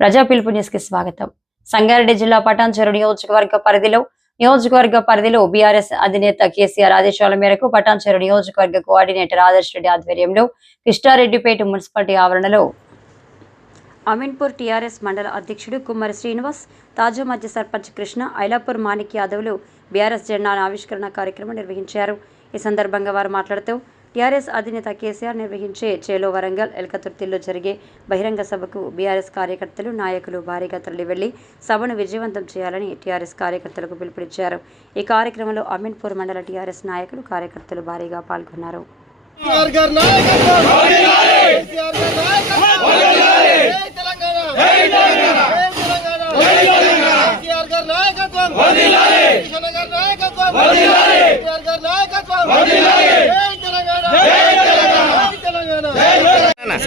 ప్రజా పిలుపు న్యూస్కి స్వాగతం. సంగారెడ్డి జిల్లా పటాన్చెరు నియోజకవర్గ పరిధిలో నియోజకవర్గ పరిధిలో బీఆర్ఎస్ అధినేత కేసీఆర్ ఆదేశాల మేరకు పటాన్చెరు నియోజకవర్గ కోఆర్డినేటర్ ఆదర్శ్ రెడ్డి ఆధ్వర్యంలో కృష్ణారెడ్డిపేట మున్సిపాలిటీ ఆవరణలో అమీన్పూర్ టీఆర్ఎస్ మండల అధ్యక్షుడు కుమ్మరి శ్రీనివాస్ తాజా మధ్య సర్పంచ్ కృష్ణ ఐలాపూర్ మాణిక్ యాదవులు బీఆర్ఎస్ జెండాను ఆవిష్కరణ కార్యక్రమం నిర్వహించారు. ఈ సందర్భంగా వారు మాట్లాడుతూ టీఆర్ఎస్ అధినేత కేసీఆర్ నిర్వహించే చేలో వరంగల్ ఎల్కతుర్తిలో జరిగే బహిరంగ సభకు బీఆర్ఎస్ కార్యకర్తలు నాయకులు భారీగా తరలివెళ్ళి సభను విజయవంతం చేయాలని టీఆర్ఎస్ కార్యకర్తలకు పిలుపునిచ్చారు. ఈ కార్యక్రమంలో అమీన్పూర్ మండల టీఆర్ఎస్ నాయకులు కార్యకర్తలు భారీగా పాల్గొన్నారు. నాయకత్వం!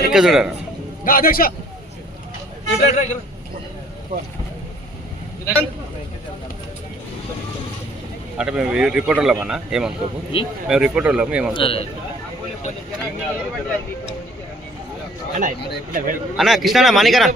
ఇక్కడ చూడరా నా అధ్యక్ష అంటే మేము రిపోర్టర్లం అన్న ఏమనుకోకు మేము రిపోర్టర్లం ఏమనుకోకు అన్న కృష్ణ మానికరా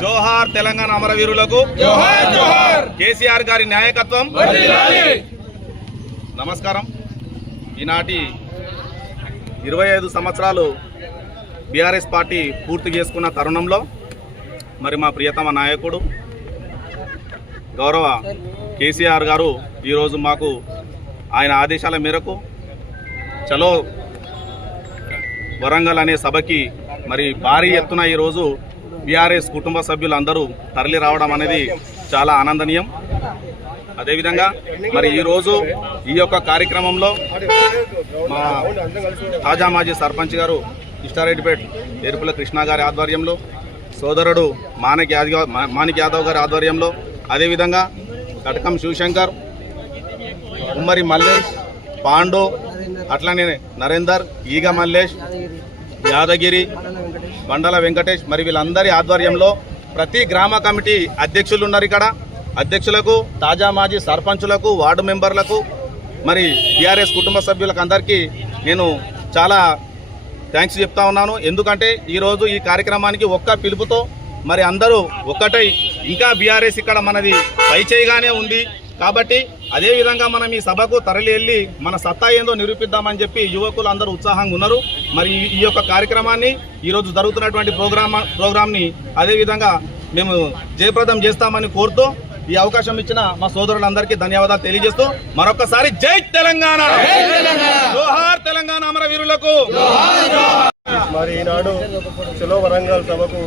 జోహార్ తెలంగాణ అమరవీరులకు కేసీఆర్ గారి నాయకత్వం నమస్కారం. ఈనాటి ఇరవై ఐదు సంవత్సరాలు బీఆర్ఎస్ పార్టీ పూర్తి చేసుకున్న తరుణంలో మరి మా ప్రియతమ నాయకుడు గౌరవ కేసీఆర్ గారు ఈరోజు మాకు ఆయన ఆదేశాల మేరకు చలో వరంగల్ అనే సభకి మరి భారీ ఎత్తున ఈరోజు బీఆర్ఎస్ కుటుంబ సభ్యులందరూ తరలి రావడం అనేది చాలా ఆనందనీయం. అదేవిధంగా మరి ఈరోజు ఈ యొక్క కార్యక్రమంలో మా తాజా మాజీ సర్పంచ్ గారు ఇష్టారెడ్డిపేట్ ఎరుపుల కృష్ణ గారి ఆధ్వర్యంలో సోదరుడు మాణిక్ యాదవ్ మా- మాణిక్ యాదవ్ గారి ఆధ్వర్యంలో అదేవిధంగా కటకం శివశంకర్ ఉమ్మరి మల్లేష్ పాండు అట్లనే నరేందర్ ఈగ మల్లేష్ యాదగిరి బండల వెంకటేష్ మరి వీళ్ళందరి ఆధ్వర్యంలో ప్రతి గ్రామ కమిటీ అధ్యక్షులు ఉన్నారు ఇక్కడ. అధ్యక్షులకు తాజా మాజీ సర్పంచులకు వార్డు మెంబర్లకు మరి టీఆర్ఎస్ కుటుంబ సభ్యులకు అందరికీ నేను చాలా థ్యాంక్స్ చెప్తా ఉన్నాను. ఎందుకంటే ఈరోజు ఈ కార్యక్రమానికి ఒక్క పిలుపుతో మరి అందరూ ఒక్కటై ఇంకా బీఆర్ఎస్ ఇక్కడ మనది పై చేయగానే ఉంది. కాబట్టి అదే విధంగా మనం ఈ సభకు తరలి వెళ్ళి మన సత్తా ఏందో నిరూపిద్దామని చెప్పి యువకులు అందరూ ఉత్సాహంగా ఉన్నారు. మరి ఈ- ఈ యొక్క కార్యక్రమాన్ని ఈరోజు జరుగుతున్నటువంటి ప్రోగ్రామ్ ప్రోగ్రామ్ని అదే విధంగా మేము జయప్రదం చేస్తామని కోరుతూ ఈ అవకాశం ఇచ్చిన మా సోదరులందరికీ ధన్యవాదాలు తెలియజేస్తూ మరొకసారి జై తెలంగాణ! జోహార్ తెలంగాణ అమరవీరులకు మరి ఈనాడు చలో వరంగల్ సభకు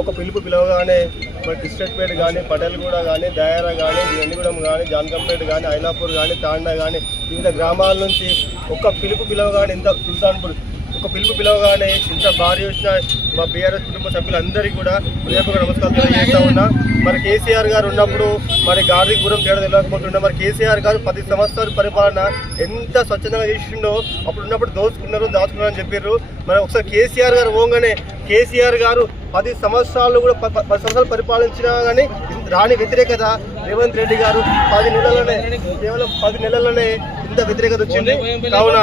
ఒక పిలుపు పిలవగానే మరి డిస్ట్రిక్ట్పేట కానీ పటేల్గూడ కానీ దయారా కానీ వెండిగూడెం కానీ జాన్కంపేట కానీ ఐలాపూర్ కానీ తాండా కానీ వివిధ గ్రామాల నుంచి ఒక పిలుపు పిలవగానే ఇంత సుల్తాన్పూర్ ఒక పిలుపు పిలవగానే ఇంత భారీ వచ్చిన మా బీఆర్ఎస్ కుటుంబ సభ్యులందరికీ కూడా హృదయపూర్వక నమస్కారం తెలియజేస్తా ఉన్నా. మరి కేసీఆర్ గారు ఉన్నప్పుడు మరి గాంధీపురం తేడా తెలియకపోతుండే మరి కేసీఆర్ గారు పది సంవత్సరాల పరిపాలన ఎంత స్వచ్ఛందంగా చేసిండో అప్పుడు ఉన్నప్పుడు దోచుకున్నారు దాచుకున్నారు అని చెప్పారు మరి ఒకసారి కేసీఆర్ గారు పోగానే కేసీఆర్ గారు పది సంవత్సరాలు కూడా ప- పది సంవత్సరాలు పరిపాలించినా కానీ రాని వ్యతిరేకత రేవంత్ రెడ్డి గారు పది నెలల్లోనే కేవలం పది నెలల్లోనే ఇంత వ్యతిరేకత వచ్చింది. కావున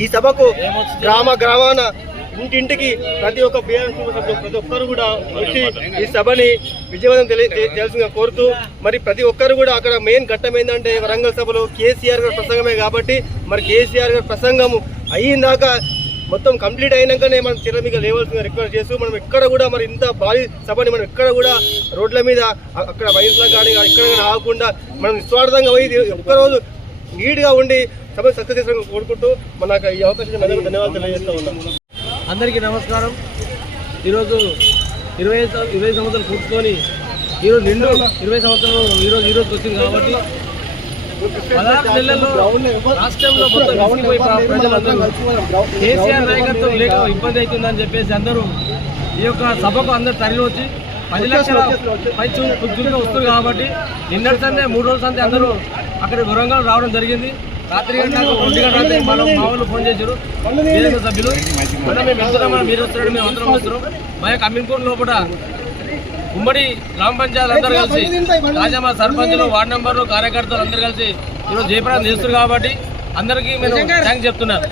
ఈ సభకు గ్రామ గ్రామాన ఇంటింటికి ప్రతి ఒక్క బీఆర్ఎస్ ప్రతి ఒక్కరు కూడా వచ్చి ఈ సభని విజయవంతం తెలియ తెలిసిందిగా కోరుతూ మరి ప్రతి ఒక్కరు కూడా అక్కడ మెయిన్ ఘట్టం ఏంటంటే వరంగల్ సభలో కేసీఆర్ గారి ప్రసంగమే కాబట్టి మరి కేసీఆర్ గారి ప్రసంగము అయ్యిందాక మొత్తం కంప్లీట్ అయినాకనే మనం చిర మీద లేవలసిన రిక్వెస్ట్ చేస్తూ మనం ఎక్కడ కూడా మరి ఇంత భారీ సభని మనం ఎక్కడ కూడా రోడ్ల మీద అక్కడ వయసులో కానీ ఇక్కడ కానీ ఆగకుండా మనం నిస్వార్థంగా పోయి ఒక్కరోజు నీట్గా ఉండి సభ సక్సెస్ చేసిన కోరుకుంటూ మనకు ఈ అవకాశం ధన్యవాదాలు తెలియజేస్తా ఉన్నాం అందరికీ నమస్కారం. ఈరోజు ఇరవై ఇరవై సంవత్సరాలు పూర్చుకొని ఈరోజు నిండు ఇరవై సంవత్సరాలు ఈరోజు ఈరోజు వచ్చింది కాబట్టి పదహారు నెలల్లో రాష్ట్రంలో మొత్తం విసిగిపోయి ప్ర- ప్రజలందరూ కేసీఆర్ నాయకత్వం లేక ఇబ్బంది అవుతుందని చెప్పేసి అందరూ ఈ యొక్క సభకు అందరూ తరలి వచ్చి పది లక్షల పై కుర్చీలు వస్తుంది కాబట్టి నిన్నటి సందే మూడు రోజుల సందే అందరూ అక్కడ వరంగల్ రావడం జరిగింది. రాత్రి గంటలకు ఒంటి గంట రాత్రి మన మా వాళ్ళు ఫోన్ చేశారు. బీజేపీ సభ్యులు? మొన్న మేము వెళ్తున్నామని మీరు వస్తున్నాడు మేము అందరం వస్తున్నాం. మా యొక్క అమీన్పూర్ లోపల ఉమ్మడి గ్రామ పంచాయతీలు అందరూ కలిసి రాజామా సర్పంచులు వార్డు మెంబర్లు కార్యకర్తలు అందరూ కలిసి ఈరోజు జయప్రదం చేస్తున్నారు కాబట్టి అందరికీ మేము థ్యాంక్స్ చెప్తున్నారు